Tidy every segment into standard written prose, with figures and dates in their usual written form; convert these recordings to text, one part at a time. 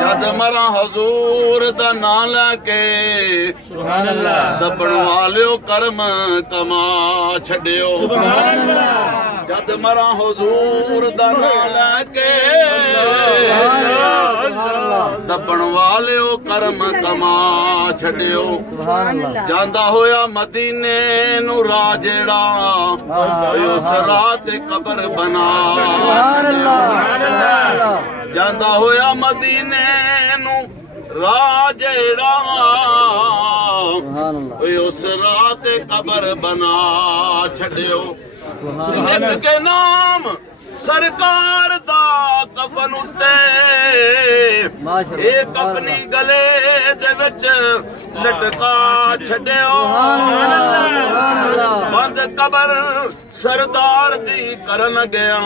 जद मरा हजूर दा नाम लैके दबण वालियो कर्म कमा छड्यो। जद मरा हजूर दा नाम लैके दबण वालियो कर्म कमा छड्यो। ਜਾਂਦਾ ਹੋਇਆ ਮਦੀਨੇ ਨੂੰ ਰਾਹ ਜਿਹੜਾ ਉਸ ਰਾਹ ਤੇ ਕਬਰ ਬਣਾ। ਜਾਂਦਾ ਹੋਇਆ ਮਦੀਨੇ ਨੂੰ ਰਾਹ ਜਿਹੜਾ ਉਸ ਰਾਹ ਤੇ ਕਬਰ ਬਣਾ ਛੱਡਿਓ। ਲਿਖ ਕੇ ਨਾਮ सरकार दा कफन उत्ते ए कफनी गले दे विच लटका छड्यो। बंद कबर सरदार दी करन गया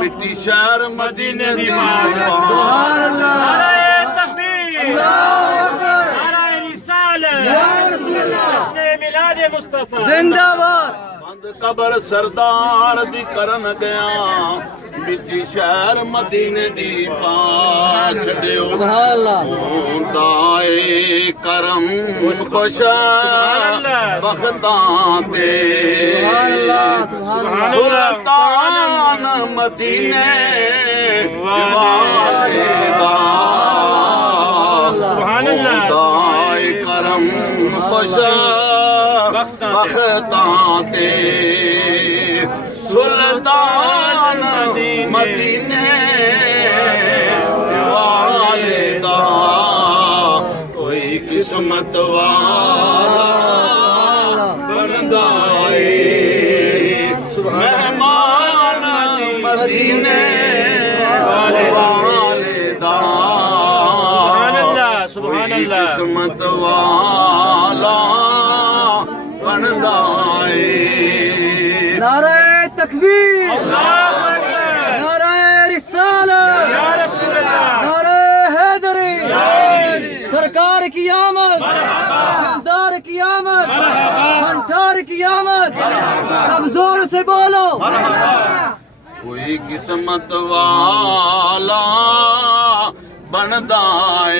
मिट्टी शहर मदीने दी। सुभान अल्लाह, नारे तकबीर, अल्लाहू अकबर, नारे रिसालत, या रसूल अल्लाह, जश्न मिलाद मुस्तफा जिंदाबाद। कबर सरदार दी करन गया मिट्टी शहर मदीने दी पा छड्यो। दाए करम खुश बख्तां ते सुल्तान मदीने दाए करम खुश बख्तां ते सुल्तान मदीने वाले दा कोई किस्मत वाला बनदा ए मेहमान मदीने वाले दा कोई किस्मत वाला बनदा ए। नारे तकबीर, नारे रिसालत, नारे हैदरी, सरकार की आमद, दिलदार की आमद, फंटार की आमद, सब जोर से बोलो। कोई किस्मत वाला बनदा ए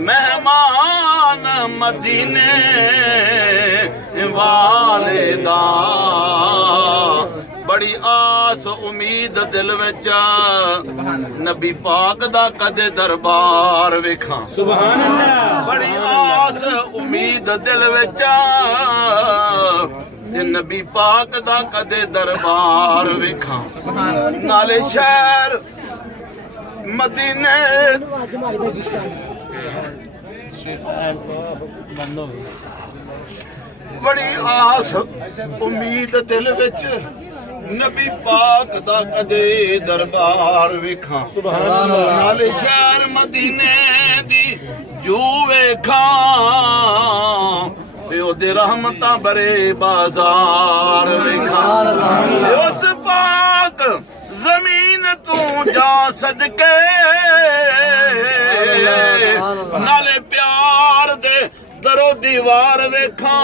मेहमान मदीने वाले दा। बड़ी आस उम्मीद दिल विच नबी पाक दा कदे दरबार वेखां। सुभान अल्लाह, बड़ी आस उम्मीद दिल विच नबी पाक दा कदे दरबार वेखां। नाले शहर मदीने बड़ी आस उम्मीद दिल विच नबी पाक दा कदे दरबार वेखां। नाले शहर मदीने दी जू वेखां ते ओदे रहमतां बरे बाजार वेखां। उस पाक जमीन तू जा सदके नाले प्यार दे दरो दीवार वेखां।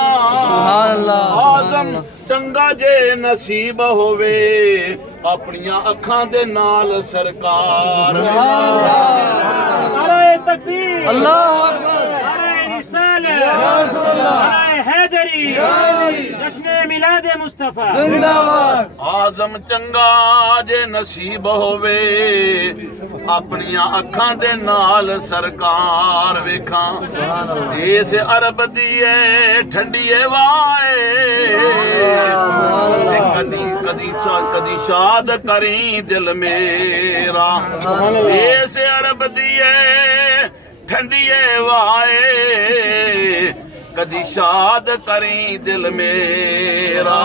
आजम चंगा जे नसीब होवे अपनियां अखां दे नाल सरकार। नारे तकबीर, अल्लाहू अकबर, नारे रिसालत, नारे हैदरी, जश्न मिलाद मुस्तफा जिंदाबाद। आजम चंगा जे नसीब होवे अपनियां अखां दे नाल सरकार वेखां। देश अरब दी ठंडी वाए कदी शाद करी दिल मेरा। देश अरब दी ठंडी वाए कदी शाद करी दिल मेरा।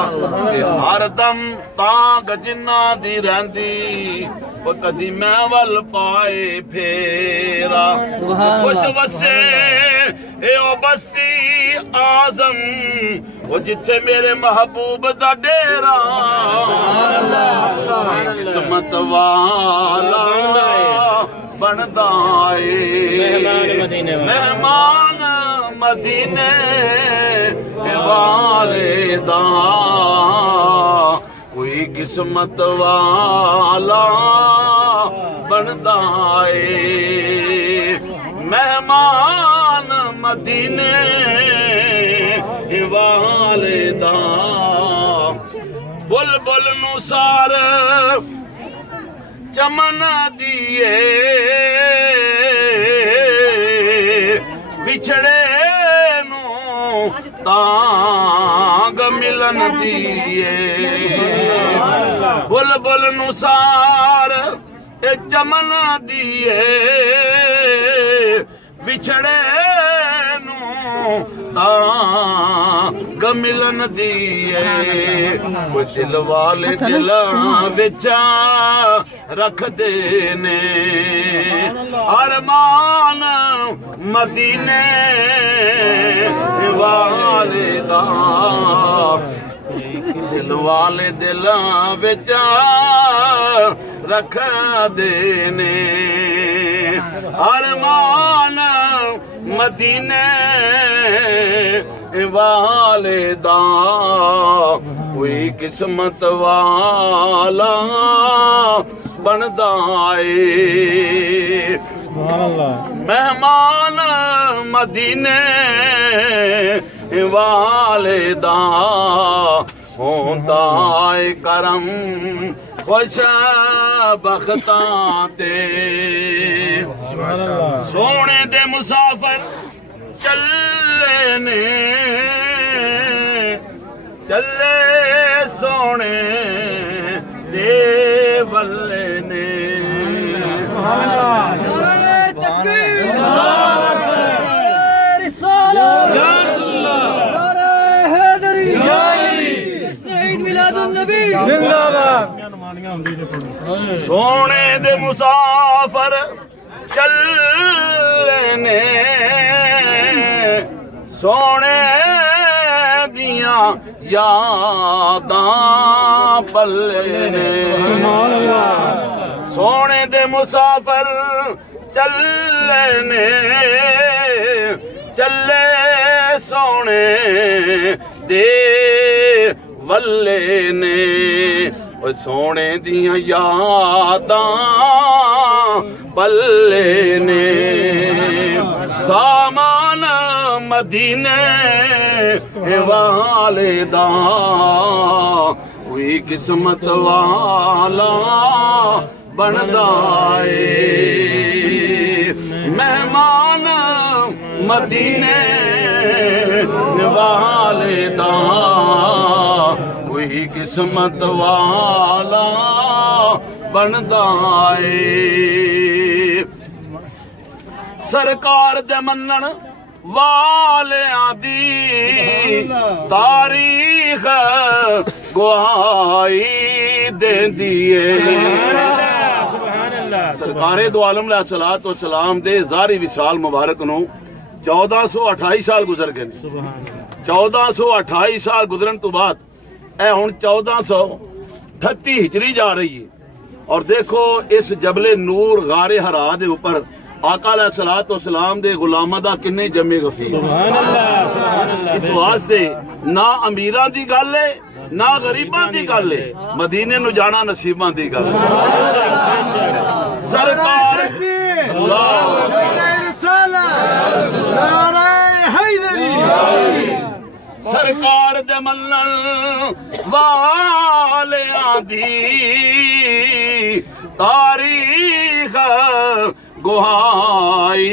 हर दम तांग जिन्ना दी रहंदी कदी मैं वल पाए फेरा। खुश वसे ए ओ बस्ती आजम वो जिथे मेरे महबूब दा डेरा। किस्मत वाला बनदा ए मेहमान मदीने वाले दा। किस्मत वाला बनदा ए मेहमान मदीने वाले दा बुलबुल नू सार चमन दिए बिछड़े नू तांग मिलन दिए बुलबुल नू सार चमन दिए बिछड़े नू तांग मिलन दिए वो दिल वाले दिलां विच रखदे ने अरमान मदीने वाले दा दिल वाले दिलां विच रखदे ने अरमान मदीने वाले दा कोई किस्मत वाला बनदा ए मेहमान मदीने वाले दा होंदा ए करम खुश बख्तां ते सोने दे मुसाफिर चले ने चले सोने दे वल्ले ने नारे तकबीर नारे रिसालत नारे हैदरी शहीद मिलादुन नबी जिंदाबाद सोने दे मुसाफिर चले ने सोने दियां यादां पल्ले ने सोने दे मुसाफिर चले ने चले सोने दे वल्ले ने ओ सोने दियां यादां पल्ले ने सामान मदीने वाले दा कोई किस्मत वाला बनदा ए मेहमान मदीने वाले दा कोई किस्मत वाला बनदा ए सरकार दे मनन वालियां दी तारीख गवाही देंदी है सरकारे दो आलम अलैहिस्सलातु वस्सलाम दे ज़ारी विसाल मुबारक नूं 1428 साल गुजर गए 1428 साल गुजरन तो बाद ए हुण 1438 हिजरी जा रही है और देखो इस जबले नूर गारे हरा दे ऊपर आका अलैहिस्सलातु वस्सलाम दे गुलामां दा किन्ने जम्मे गफीर सुभान अल्लाह इस वास्ते ना अमीरां दी गल है ना गरीबां दी गल है मदीने नूं जाना नसीबां दी गल सरकार सरकार दे मन्नन वालियां दी तारीख गवाही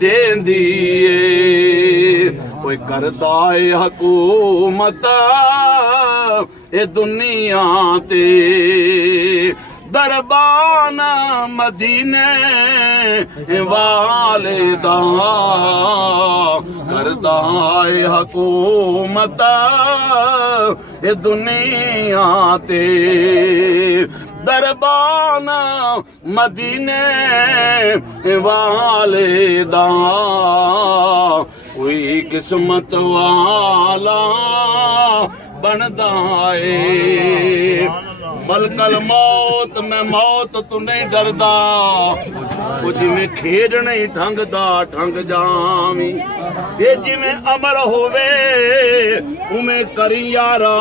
देंदी ए कोई करदा ए हुकूमत ए दुनिया ते दरबान मदीने वाले दा करदा ए हुकूमत ए दुनिया ते दरबान मदीने वाले दा कोई किस्मत वाला बनदा ए बलकल मौत मैं मौत तू नहीं डरदा वो जिमें खेड नहीं ठंगदा ठंग जावी ये जिमें अमर होवे उमें करी यारा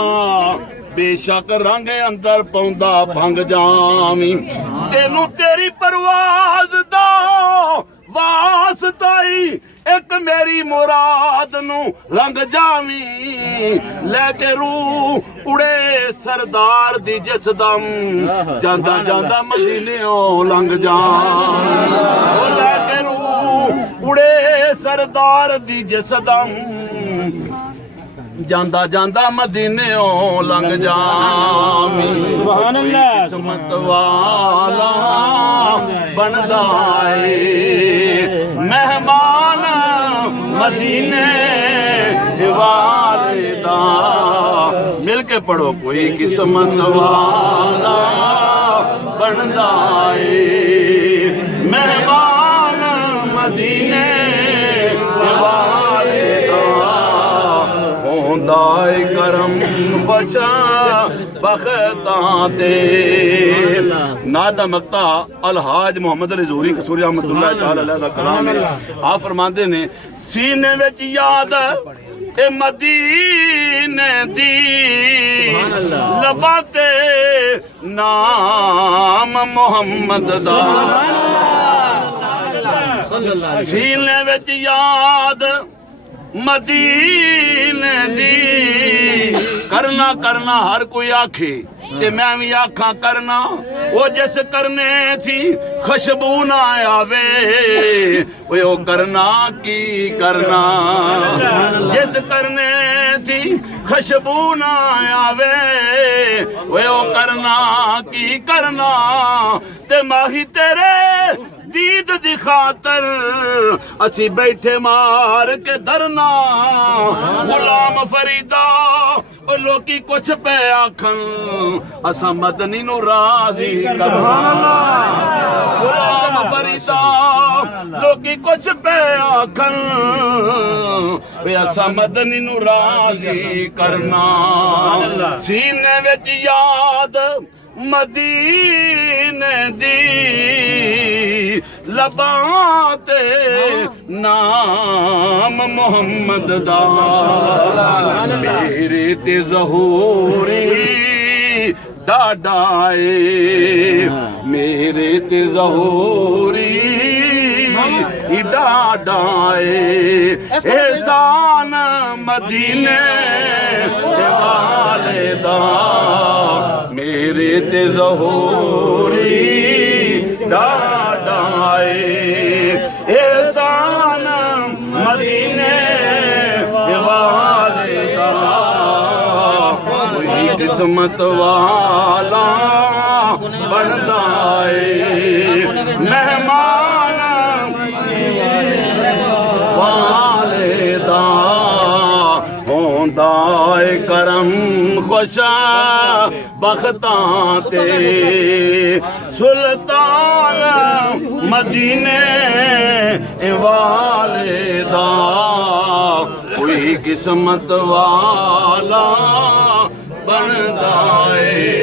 बेशक रंग अंदर पौंदा भंग जावी तेनू तेरी परवाज दा वास्ताई एक मेरी मुराद नू रंग जावी लेके रूह उड़े सरदार दी जिस दम जांदा जांदा मदीनेओ लंघ जावी ओ लेके रूह उड़े सरदार दी जिस दम जांदा जांदा मदीनेओ लंघ जावी सुभान अल्लाह किस्मत वाला बनदा है मेहमान मदीने वाले दा मिल के पढ़ो कोई किस्मत वाला बनदा है मेहमान मदीने वाले दाए करम बचा बखता ते नादा मक्ता अलहाज मोहम्मद रिजूरी कसूरी रहमतुल्लाह तआला अलैह दा कलाम है। आप फरमाते ने सीने विच याद ए मदीने दी लबां ते नाम मोहम्मद दा सीने विच याद मदीने दी करना करना हर कोई आखे ते मैं भी आखा करना वो जिस करने थी खुशबू ना आवे वो करना की करना जिस करने थी खुशबू ना आवे वो करना की करना ते माही तेरे दीद दी खातर असी बैठे मार के धरना गुलाम फरीदा और लोकी कुछ पे आखन असा मदनी नु राजी करना गुलाम फरीदा लोकी कुछ पे आखन वे असा मदनी नु राजी करना सीने विच याद मदीने दी लबां ते नाम मोहम्मद दा मेरे ते ज़हूरी डाडाए मेरे ते ज़हूरी डाडाए एहसान मदीने वाले दा मेरे ते ज़हूरी डाडाए एहसान मदीने वाले दा कोई किस्मत वाला बनदा है मेहमान वाले दा होंदा है करम खुशा बख्तां ते सुल्तान मदीने वाले दा कोई किस्मत वाला बनदा है।